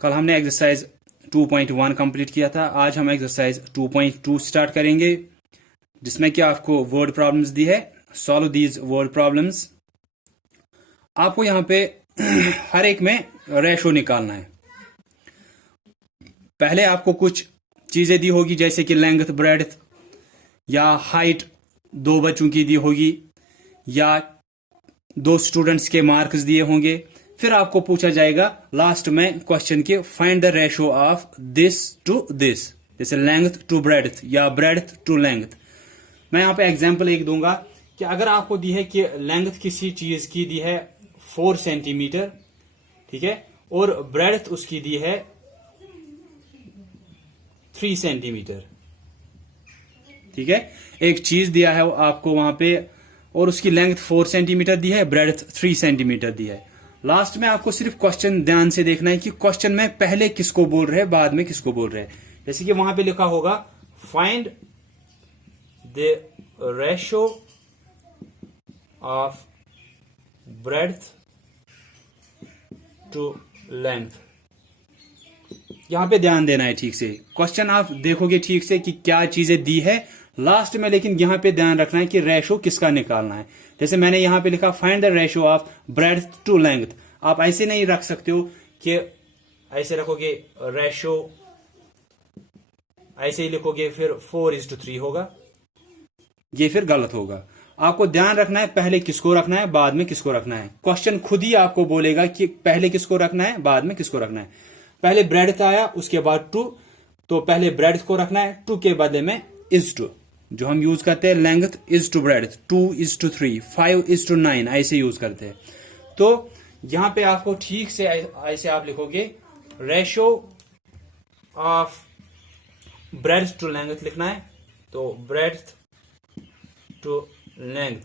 कल हमने exercise 2.1 complete किया था। आज हम एक्सरसाइज 2.2 स्टार्ट करेंगे, जिसमें कि आपको वर्ड प्रॉब्लम्स दी है। Solve these word problems. आपको यहाँ पे हर एक में रेशो निकालना है। पहले आपको कुछ चीजें दी होगी, जैसे कि लेंथ, ब्रेड्थ या हाइट दो बच्चों की दी होगी, या दो स्टूडेंट्स के मार्क्स दिए होंगे। फिर आपको पूछा जाएगा लास्ट में क्वेश्चन के find the ratio of this to this, जैसे लेंथ टू ब्रेड्थ या ब्रेड्थ टू लेंथ। मैं यहाँ पे एग्जांपल एक दूंगा कि अगर आपको दी है कि लेंथ किसी चीज की दी है 4 सेंटीमीटर, ठीक है, और ब्रेड्थ उसकी दी है 3 सेंटीमीटर, ठीक है। एक चीज दिया है आपको वहां पे और उसकी लेंथ 4 सेंटीमीटर दी है, ब्रेड्थ 3 सेंटीमीटर दी है। लास्ट में आपको सिर्फ क्वेश्चन ध्यान से देखना है कि क्वेश्चन में पहले किसको बोल रहे हैं, बाद में किसको बोल रहे हैं। जैसे कि वहां पे लिखा होगा find the ratio of breadth to length. यहां पे ध्यान देना है ठीक से। क्वेश्चन आप देखोगे ठीक से कि क्या चीजें दी है लास्ट में, लेकिन यहां पे ध्यान रखना है कि रेशो किसका निकालना है। जैसे मैंने यहां पे लिखा find the ratio of breadth to length. आप ऐसे नहीं रख सकते हो कि ऐसे रखोगे रेशो, ऐसे ही लिखोगे फिर 4:3 होगा, ये फिर गलत होगा। आपको ध्यान रखना है पहले किसको रखना है, बाद में किसको रखना है। क्वेश्चन खुद ही आपको बोलेगा कि पहले किसको रखना है, बाद में किसको रखना है। पहले ब्रेड्थ आया, उसके बाद टू, तो पहले ब्रेड्थ को रखना है, टू के बदले में इज टू। जो हम यूज करते हैं लेंथ इज टू ब्रेड्थ, 2:3, 5:9, ऐसे यूज करते हैं। तो यहां पे आपको ठीक से ऐसे आप लिखोगे ratio of breadth to length लिखना है। तो ब्रेड्थ टू लेंथ,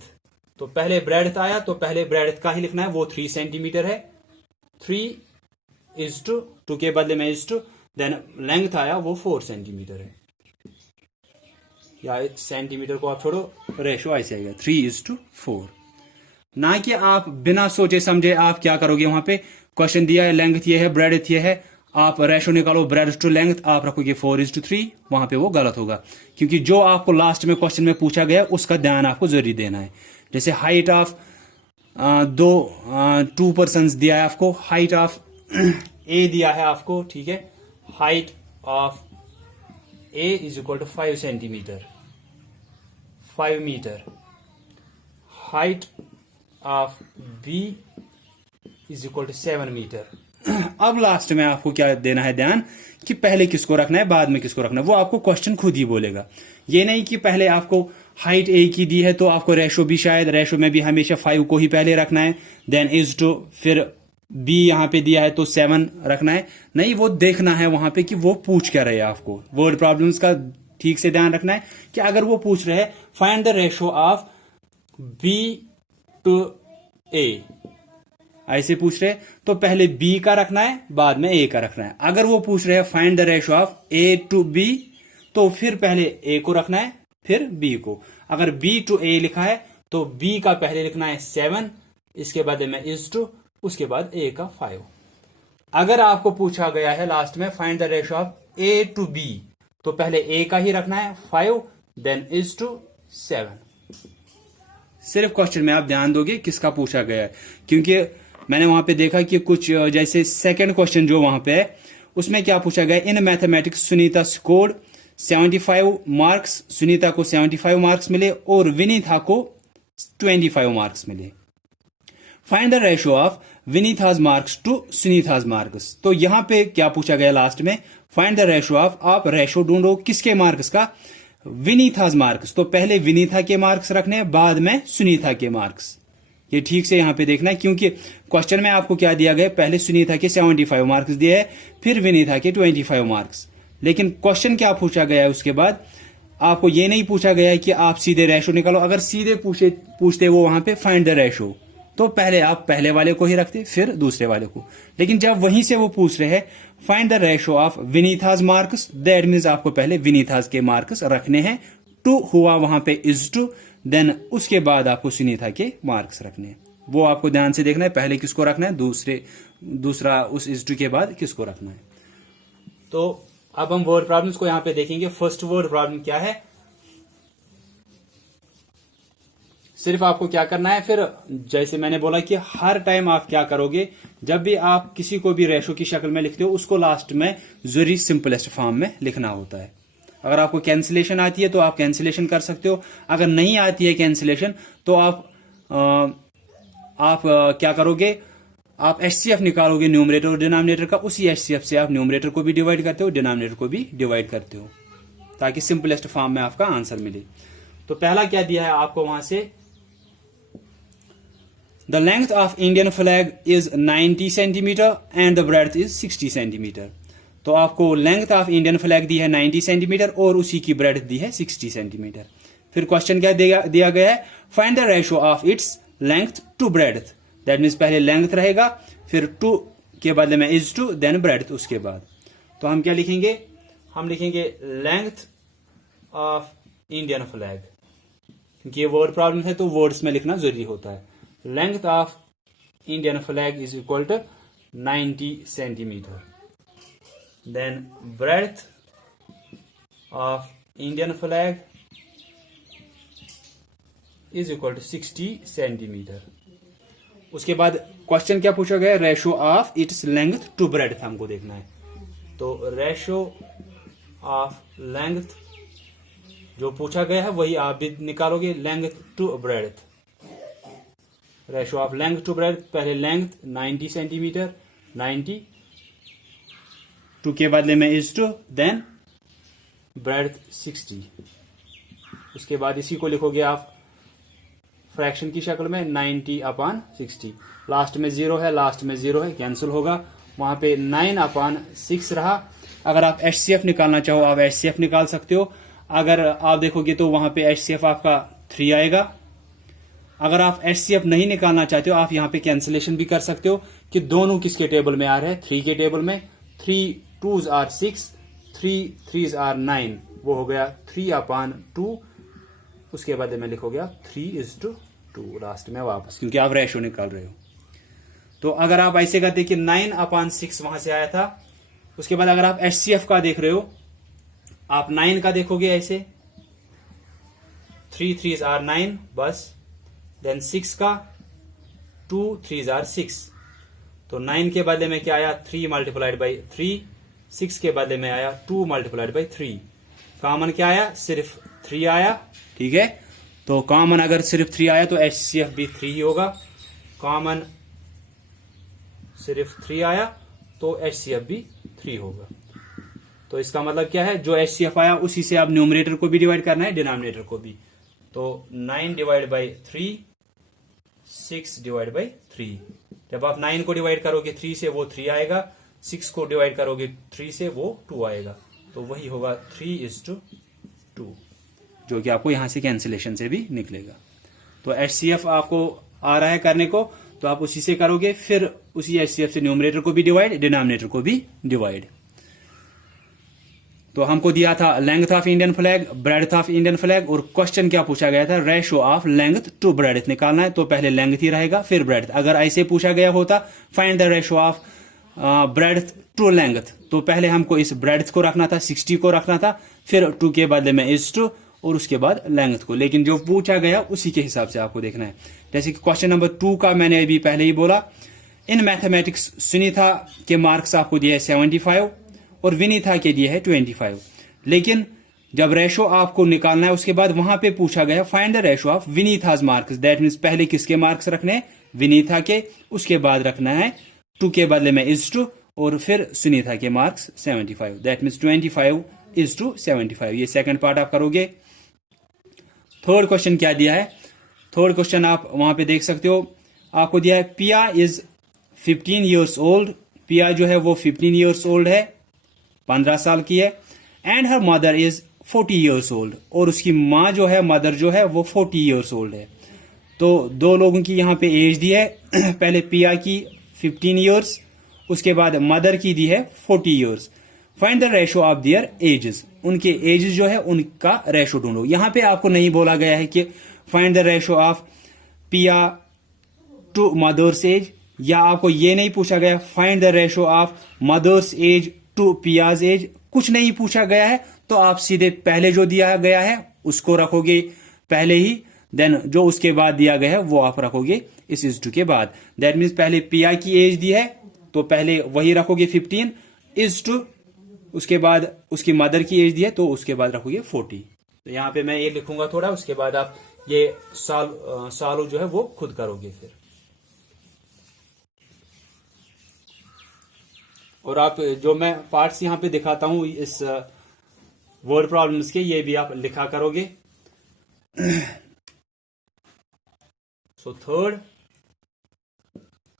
तो पहले ब्रेड्थ आया तो पहले ब्रेड्थ का ही लिखना है, वो 3 सेंटीमीटर है, 3:2 के बदले में इज टू, देन लेंथ आया वो 4 सेंटीमीटर है, या सेंटीमीटर को आप छोड़ो, रेशो ऐसे आएगा 3:4। ना कि आप बिना सोचे समझे आप क्या करोगे, वहां पे क्वेश्चन दिया है लेंथ ये है, ब्रेड्थ ये है, आप रेशो निकालो ब्रेड्थ टू लेंथ, आप रखोगे 4:3, वहां पे वो गलत होगा। क्योंकि जो आपको लास्ट में क्वेश्चन में पूछा गया उसका ध्यान आपको जरूरी देना है। जैसे हाइट ऑफ टू पर्सन दिया है आपको, हाइट ऑफ ए दिया है आपको, ठीक है, height of A is equal to 5 centimetre, 5 metre. Height of B is equal to 7 metre. अब लास्ट में आपको क्या देना है ध्यान कि पहले किसको रखना है, बाद में किसको रखना है, वो आपको क्वेश्चन खुद ही बोलेगा। ये नहीं कि पहले आपको हाइट ए की दी है तो आपको रेशो भी, शायद रेशो में भी हमेशा 5 को ही पहले रखना है, देन इज टू, फिर बी यहां पे दिया है तो 7 रखना है। नहीं, वो देखना है वहां पे कि वो पूछ क्या रहे हैं। आपको वर्ड प्रॉब्लम्स का ठीक से ध्यान रखना है कि अगर वो पूछ रहे हैं find the ratio of B to A, ऐसे पूछ रहे तो पहले बी का रखना है, बाद में ए का रखना है। अगर वो पूछ रहे हैं find the ratio of A to B, तो फिर पहले ए को रखना है, फिर बी को। अगर बी टू ए लिखा है तो बी का पहले लिखना है 7, इसके बाद में इज टू, उसके बाद ए का 5। अगर आपको पूछा गया है लास्ट में find the ratio of A to B, तो पहले ए का ही रखना है 5, देन इज टू 7। सिर्फ क्वेश्चन में आप ध्यान दोगे किसका पूछा गया है, क्योंकि मैंने वहां पे देखा कि कुछ जैसे सेकंड क्वेश्चन जो वहां पे है उसमें क्या पूछा गया, in mathematics Sunita scored 75 marks, Sunita को 75 मार्क्स मिले और विनीता को 25 मार्क्स मिले। Find the ratio of Vinita's marks to Sunita's marks. तो यहां पे क्या पूछा गया लास्ट में, फाइंड द रेशो ऑफ, आप रेशो ढूंढो किसके मार्क्स का, विनीताज मार्क्स। तो पहले विनीता के मार्क्स रखने, बाद में सुनीता के मार्क्स। ये ठीक से यहां पे देखना है, क्योंकि क्वेश्चन में आपको क्या दिया गया, पहले सुनीता के 75 मार्क्स दिए है, फिर विनीता के 25 मार्क्स। लेकिन क्वेश्चन क्या पूछा गया है उसके बाद, आपको ये नहीं पूछा गया है कि आप सीधे रेशो निकालो। अगर सीधे पूछते वो वहां पे फाइंड द रेशो, तो पहले आप पहले वाले को ही रखते, फिर दूसरे वाले को। लेकिन जब वहीं से वो पूछ रहे हैं find the ratio of Vinita's marks, that means आपको पहले विनीताज के मार्क्स रखने हैं। टू हुआ वहां पे इज टू, देन उसके बाद आपको सुनीता के मार्क्स रखने हैं। वो आपको ध्यान से देखना है, पहले किसको रखना है, दूसरे दूसरा उस इज2 के बाद किसको रखना है। तो अब हम वर्ड प्रॉब्लम्स को यहां पे देखेंगे। फर्स्ट वर्ड प्रॉब्लम क्या है, सिर्फ आपको क्या करना है, फिर जैसे मैंने बोला कि हर टाइम आप क्या करोगे, जब भी आप किसी को भी रेशो की शक्ल में लिखते हो उसको लास्ट में जरूरी सिंपलेस्ट फॉर्म में लिखना होता है। अगर आपको कैंसिलेशन आती है तो आप कैंसिलेशन कर सकते हो, अगर नहीं आती है कैंसिलेशन तो आप क्या करोगे, आप एचसीएफ निकालोगे न्यूमरेटर और डिनोमिनेटर का, उसी एचसीएफ से आप न्यूमरेटर को भी डिवाइड करते हो, डिनोमिनेटर को भी डिवाइड करते हो, ताकि सिंपलेस्ट फॉर्म में आपका आंसर मिले। तो पहला क्या दिया है आपको वहां से, the length of Indian flag is 90 centimetre and the breadth is 60 centimetre. तो आपको लेंथ ऑफ इंडियन फ्लैग दी है 90 सेंटीमीटर और उसी की ब्रेड्थ दी है 60 सेंटीमीटर। फिर क्वेश्चन क्या दिया गया है, find the ratio of its length to breadth. That means पहले लेंथ रहेगा, फिर टू के बदले में इज टू, देन ब्रेड्थ उसके बाद। तो हम क्या लिखेंगे, हम लिखेंगे लेंथ ऑफ इंडियन फ्लैग, क्योंकि ये वर्ड प्रॉब्लम है तो वर्ड्स में लिखना जरूरी होता है। Length of Indian flag is equal to 90 centimetre, then breadth of Indian flag is equal to 60 centimetre. उसके बाद क्वेश्चन क्या पूछा गया, ratio of its length to breadth हमको देखना है। तो रेशो ऑफ लेंथ जो पूछा गया है वही आप भी निकालोगे, length to breadth. Ratio of length to breadth, पहले लेंथ 90 सेंटीमीटर, 90 टू के बदले में इज टू, देन ब्रेड्थ 60। उसके बाद इसी को लिखोगे आप फ्रैक्शन की शक्ल में 90/60। लास्ट में 0 है, लास्ट में 0 है, कैंसिल होगा, वहां पे 9/6 रहा। अगर आप एचसीएफ निकालना चाहो आप एचसीएफ निकाल सकते हो। अगर आप देखोगे तो वहां पे एचसीएफ आपका 3 आएगा। अगर आप एचसीएफ नहीं निकालना चाहते हो आप यहां पे कैंसिलेशन भी कर सकते हो कि दोनों किसके टेबल में आ रहे हैं, 3 के टेबल में। 3 2s are 6, 3 3s are 9, वो हो गया 3/2। उसके बाद में लिखोगे आप 3:2 लास्ट में वापस, क्योंकि आप रेशो निकाल रहे हो। तो अगर आप ऐसे करते कि 9/6 वहां से आया था, उसके बाद अगर आप एचसीएफ का देख रहे हो आप 9 का देखोगे ऐसे, 3 3s are 9 बस, देन 6 का 2 3s are 6। तो 9 के बदले में क्या आया, 3 मल्टीप्लाइड बाई 3, 6 के बदले में आया 2 मल्टीप्लाइड बाई 3। कॉमन क्या आया, सिर्फ 3 आया, ठीक है। तो कॉमन अगर सिर्फ 3 आया तो एचसीएफ भी 3 ही होगा। कॉमन सिर्फ 3 आया तो एचसीएफ भी 3 होगा। तो इसका मतलब क्या है, जो एचसीएफ आया उसी से आप न्यूमरेटर को भी डिवाइड करना है, डिनोमिनेटर को भी। तो 9 डिवाइड बाई 3, 6 डिवाइड बाई 3। जब आप 9 को डिवाइड करोगे 3 से वो 3 आएगा, 6 को डिवाइड करोगे 3 से वो 2 आएगा। तो वही होगा 3:2, जो कि आपको यहां से कैंसिलेशन से भी निकलेगा। तो एचसीएफ आपको आ रहा है करने को, तो आप उसी से करोगे, फिर उसी एचसीएफ से न्यूमरेटर को भी डिवाइड, डिनोमिनेटर को भी डिवाइड। तो हमको दिया था length of Indian flag, breadth of Indian flag, और क्वेश्चन क्या पूछा गया था, ratio of length to breadth निकालना है। तो पहले लेंथ ही रहेगा फिर ब्रेड्थ। अगर ऐसे पूछा गया होता find the ratio of breadth to length, तो पहले हमको इस ब्रेड्थ को रखना था, 60 को रखना था, फिर 2 के बदले में इज टू, और उसके बाद लेंथ को। लेकिन जो पूछा गया उसी के हिसाब से आपको देखना है। जैसे कि क्वेश्चन नंबर 2 का मैंने अभी पहले ही बोला, इन मैथमेटिक्स सुनीता के मार्क्स आपको दिए है 75 और विनीता के दिए है 25। लेकिन जब रेशो आपको निकालना है उसके बाद वहां पे पूछा गया find the ratio of Vinita's marks. That means पहले किसके मार्क्स रखने हैं, विनीता के, उसके बाद रखना है 2 के बदले में इज टू, और फिर सुनीता के मार्क्स 75। That means 25:75। ये सेकंड पार्ट आप करोगे। थर्ड क्वेश्चन क्या दिया है, थर्ड क्वेश्चन आप वहां पे देख सकते हो, आपको दिया है पिया इज 15 years old। पिया जो है वो 15 years old है, 15 साल की है। And her mother is 40 years old, और उसकी माँ जो है, मदर जो है वो 40 years old है। तो दो लोगों की यहाँ पे एज दी है, पहले पिया की 15 years, उसके बाद मदर की दी है 40 years। Find the ratio of their ages, उनके एजेस जो है उनका रेशो ढूंढो। यहां पे आपको नहीं बोला गया है कि find the ratio of Piya to mother's age या आपको ये नहीं पूछा गया find the ratio of mother's age to Piya's age, कुछ नहीं पूछा गया है, तो आप सीधे पहले जो दिया गया है उसको रखोगे पहले ही, देन जो उसके बाद दिया गया है वो आप रखोगे इस इज टू के बाद। दैट मीन्स पहले पिया की एज दी है तो पहले वही रखोगे 15 इज टू, उसके बाद उसकी मदर की एज दी है तो उसके बाद रखोगे 40। तो यहां पे मैं ये लिखूंगा थोड़ा, उसके बाद आप ये सालों जो है वो खुद करोगे फिर। और आप जो मैं पार्ट्स यहां पे दिखाता हूं इस वर्ड प्रॉब्लम्स के, ये भी आप लिखा करोगे। सो थर्ड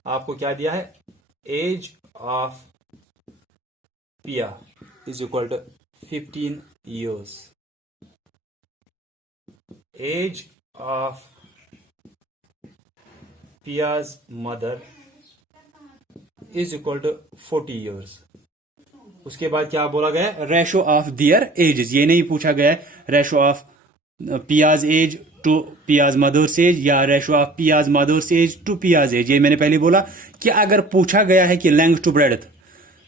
आपको क्या दिया है, age of Piya is equal to 15 years। Age of Piya's mother is equal to 40 years। उसके बाद क्या बोला गया, रेशो ऑफ दियर एजेस, ये नहीं पूछा गया रेशो ऑफ पियाज एज टू पियाज मदर्स एज या रेशो ऑफ पियाज mother's age to Piya's as. ये मैंने पहले बोला कि अगर पूछा गया है कि लेंथ टू ब्रेड्थ,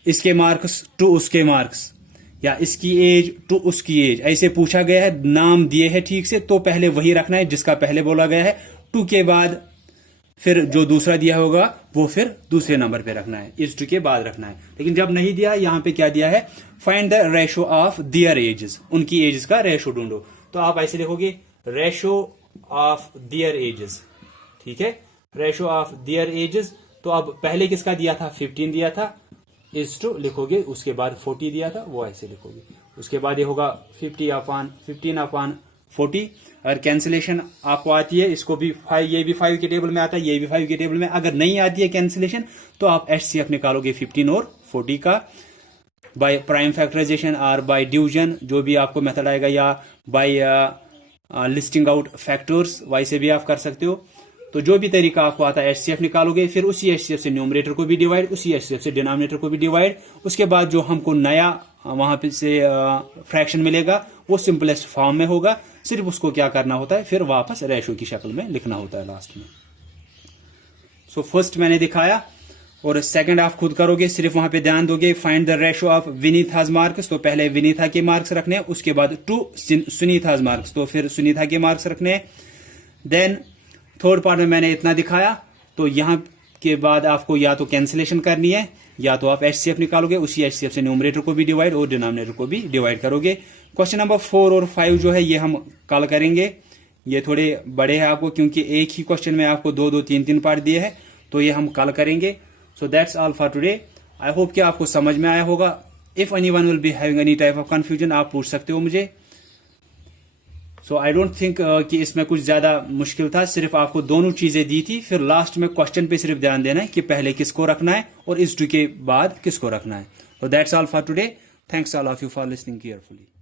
इसके मार्क्स टू उसके मार्क्स, या इसकी एज टू उसकी एज, ऐसे पूछा गया है, नाम दिए है ठीक से, तो पहले वही रखना है जिसका पहले बोला गया है, टू के बाद फिर जो दूसरा दिया होगा वो फिर दूसरे नंबर पे रखना है, इज टू के बाद रखना है। लेकिन जब नहीं दिया, यहां पे क्या दिया है, find the ratio of their ages, उनकी एजेस का रेशो ढूंढो। तो आप ऐसे लिखोगे रेशो ऑफ दियर एजेस, ठीक है, रेशो ऑफ दियर एजेस। तो अब पहले किसका दिया था, 15 दिया था, इज टू लिखोगे, उसके बाद 40 दिया था, वो ऐसे लिखोगे। उसके बाद ये होगा 15/40। अगर कैंसिलेशन आपको आती है, इसको भी 5, ये भी 5 के टेबल में आता है, ये भी 5 के टेबल में, अगर नहीं आती है कैंसिलेशन तो आप HCF निकालोगे 15 और 40 का, बाय प्राइम फैक्टराइजेशन और बाय डिवीजन, जो भी आपको मेथड आएगा, या बाय लिस्टिंग आउट फैक्टर्स, वैसे भी आप कर सकते हो। तो जो भी तरीका आपको आता है HCF निकालोगे, फिर उसी HCF से न्यूमरेटर को भी डिवाइड, उसी HCF से डिनोमिनेटर को भी डिवाइड, उसके बाद जो हमको नया वहां पे से फ्रैक्शन मिलेगा वो सिंपलेस्ट फॉर्म में होगा, सिर्फ उसको क्या करना होता है, फिर वापस रेशो की शक्ल में लिखना होता है लास्ट में। सो फर्स्ट मैंने दिखाया, और सेकंड आप खुद करोगे, सिर्फ वहां पे ध्यान दोगे, find the ratio of Vineetha's marks, तो पहले विनीथा के मार्क्स रखने, उसके बाद टू सुनीथाज मार्क्स, तो फिर सुनीथा के मार्क्स रखने। देन थर्ड पार्ट में मैंने इतना दिखाया, तो यहां के बाद आपको या तो कैंसिलेशन करनी है, या तो आप HCF निकालोगे, उसी HCF से न्यूमरेटर को भी डिवाइड और डिनोमिनेटर को भी डिवाइड करोगे। क्वेश्चन नंबर 4 और 5 जो है ये हम कल करेंगे, ये थोड़े बड़े हैं आपको, क्योंकि एक ही क्वेश्चन में आपको 2-2, 3-3 पार्ट दिए हैं, तो ये हम कल करेंगे। So that's all for today. I hope कि आपको समझ में आया होगा। If anyone will be having any type of confusion, आप पूछ सकते हो मुझे। सो आई डोंट थिंक कि इसमें कुछ ज्यादा मुश्किल था, सिर्फ आपको दोनों चीजें दी थी, फिर लास्ट में क्वेश्चन पे सिर्फ ध्यान देना है कि पहले किसको रखना है और इज टू के बाद किसको रखना है। So that's all for today. Thanks all of you for listening carefully.